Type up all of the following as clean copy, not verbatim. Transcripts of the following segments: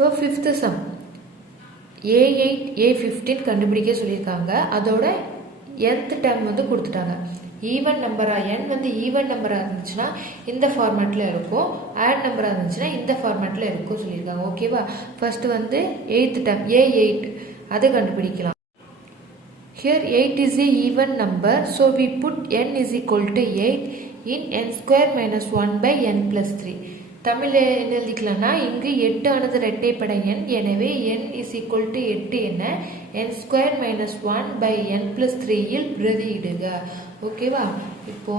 இப்போ fifth some A8 A15 கண்டுபிடிக்க சொல்லியிருக்காங்க. அதோட nth டேர்ம் வந்து கொடுத்துட்டாங்க. ஈவன் நம்பராக n வந்து ஈவன் நம்பராக இருந்துச்சுன்னா இந்த ஃபார்மேட்டில் இருக்கும், ஆட் நம்பராக இருந்துச்சுன்னா இந்த ஃபார்மேட்டில் இருக்கும் சொல்லியிருக்காங்க. ஓகேவா? ஃபர்ஸ்ட் வந்து 8th டேர்ம் A8 அதை கண்டுபிடிக்கலாம். Here 8 is a even number, so we put n is equal to 8 in n square minus 1 by n plus 3. தமிழில் என்ன எழுதிக்கலாம்னா, இங்கு 8 ஆனது இரட்டைப்படை n, எனவே n is equal to 8 என n square minus 1 by n plus 3 இல் பிரதியிடுக. ஓகேவா? இப்போ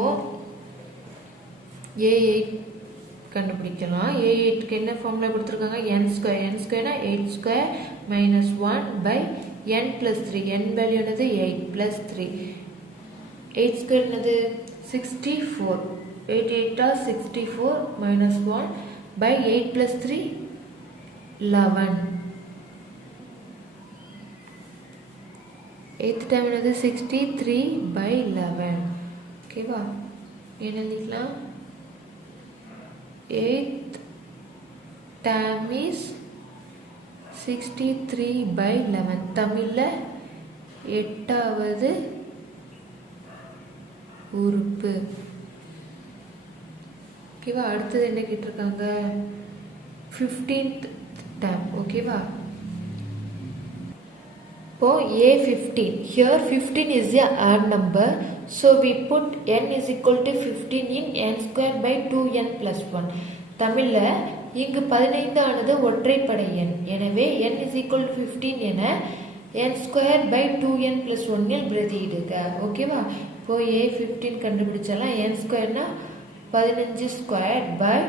A8 கண்டுபிடிக்கலாம். A8க்கு என்ன ஃபார்முலா கொடுத்துருக்காங்க? n ஸ்கொயர்னா 8 square minus 1 by n plus 3. n value என்னது? 8 plus 3. 8 ஸ்கொயர் என்னது? 64. 8 8 64 minus 1 by 8 plus 3 11. 8th time என்னது? 63 by 11. ஓகேவா? என்ன எழுதிக்கலாம்? 8th time is 63 by 11. தமிழில் 8வது உறுப்பு. ஓகேவா? அடுத்தது என்ன கேட்டிருக்காங்க? 15th term. ஓகேவா? இப்போ A15. Here 15 is a odd number, so we put n is equal to 15 in n square by 2n plus 1. தமிழில் இங்கு 15 ஆனது ஒற்றைப்படை எண், எனவே n is equal to 15 என n square by 2n plus 1 இல் பிரதியிடுக. ஓகேவா? இப்போ A15 கண்டுபிடிச்சாலாம். n ஸ்கொயர்னா 15 square by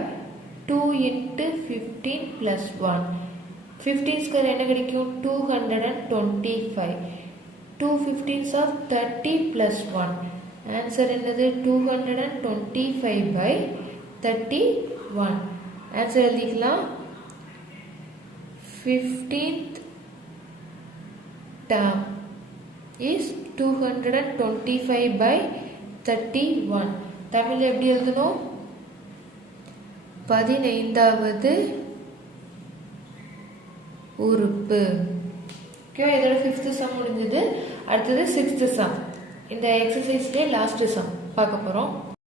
2 into 15 plus 1. 15 square என்ன கிடைக்கும்? 225. 2 15s of 30 plus 1. ஆன்சர் என்னது? 225 by 31. ஆன்சர் எழுதிக்கலாம். 15th term is 225 by 31. தமிழில் எப்படி எழுதணும்? 15வது உறுப்பு. ஓகே, இதோட 5th சம் முடிஞ்சது. அடுத்தது 6th சம். இந்த எக்ஸசைஸ்லேயே லாஸ்ட் சம் பார்க்க போகிறோம்.